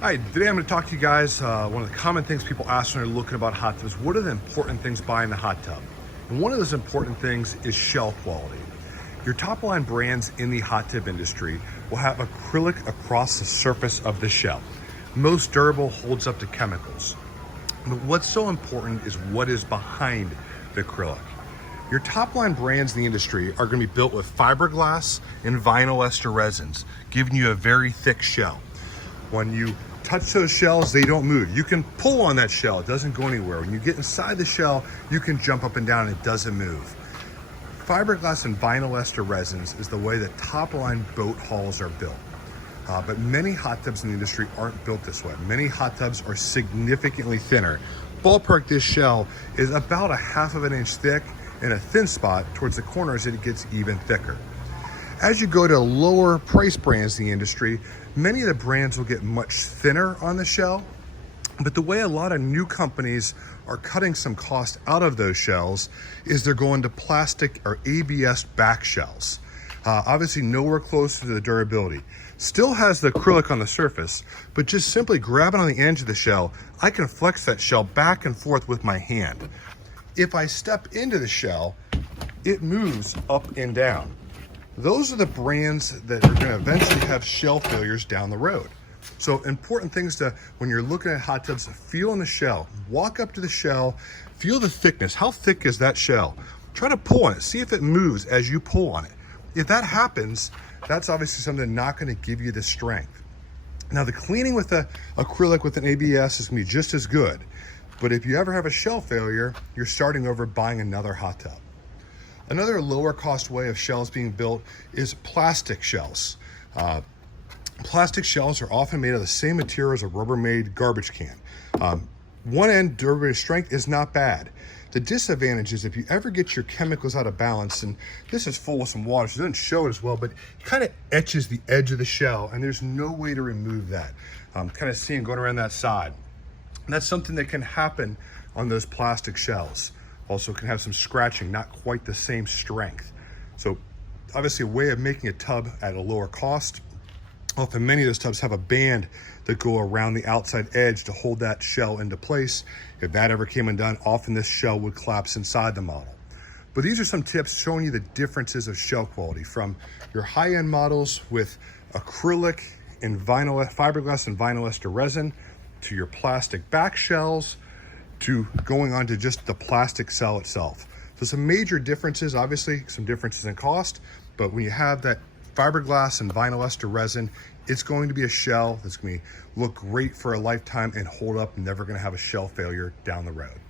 Hi, today I'm going to talk to you guys. One of the common things people ask when they're looking about hot tubs, what are the important things buying the hot tub? And one of those important things is shell quality. Your top line brands in the hot tub industry will have acrylic across the surface of the shell. Most durable, holds up to chemicals. But what's so important is what is behind the acrylic. Your top line brands in the industry are going to be built with fiberglass and vinyl ester resins, giving you a very thick shell. When you touch those shells, they don't move. You can pull on that shell, it doesn't go anywhere. When you get inside the shell, you can jump up and down and it doesn't move. Fiberglass and vinyl ester resins is the way that top line boat hulls are built. But many hot tubs in the industry aren't built this way. Many hot tubs are significantly thinner. Ballpark, this shell is about 1/2 inch thick, and a thin spot towards the corners it gets even thicker. As you go to lower price brands in the industry, many of the brands will get much thinner on the shell, but the way a lot of new companies are cutting some cost out of those shells is they're going to plastic or ABS back shells. Obviously nowhere close to the durability. Still has the acrylic on the surface, but just simply grabbing on the edge of the shell, I can flex that shell back and forth with my hand. If I step into the shell, it moves up and down. Those are the brands that are going to eventually have shell failures down the road. So important things to, when you're looking at hot tubs, feel in the shell. Walk up to the shell, feel the thickness. How thick is that shell? Try to pull on it. See if it moves as you pull on it. If that happens, that's obviously something not going to give you the strength. Now the cleaning with the acrylic with an ABS is going to be just as good. But if you ever have a shell failure, you're starting over buying another hot tub. Another lower cost way of shells being built is plastic shells. Plastic shells are often made of the same material as a Rubbermaid garbage can. One end durability strength is not bad. The disadvantage is if you ever get your chemicals out of balance, and this is full of some water, so it doesn't show it as well, but it kind of etches the edge of the shell, and there's no way to remove that. Kind of seeing going around that side. And that's something that can happen on those plastic shells. Also can have some scratching, not quite the same strength. So obviously a way of making a tub at a lower cost. Often many of those tubs have a band that go around the outside edge to hold that shell into place. If that ever came undone, often this shell would collapse inside the model. But these are some tips showing you the differences of shell quality from your high-end models with acrylic and vinyl, fiberglass and vinyl ester resin, to your plastic back shells, to going on to just the plastic shell itself. So some major differences, obviously some differences in cost, but when you have that fiberglass and vinyl ester resin, it's going to be a shell that's going to look great for a lifetime and hold up, never going to have a shell failure down the road.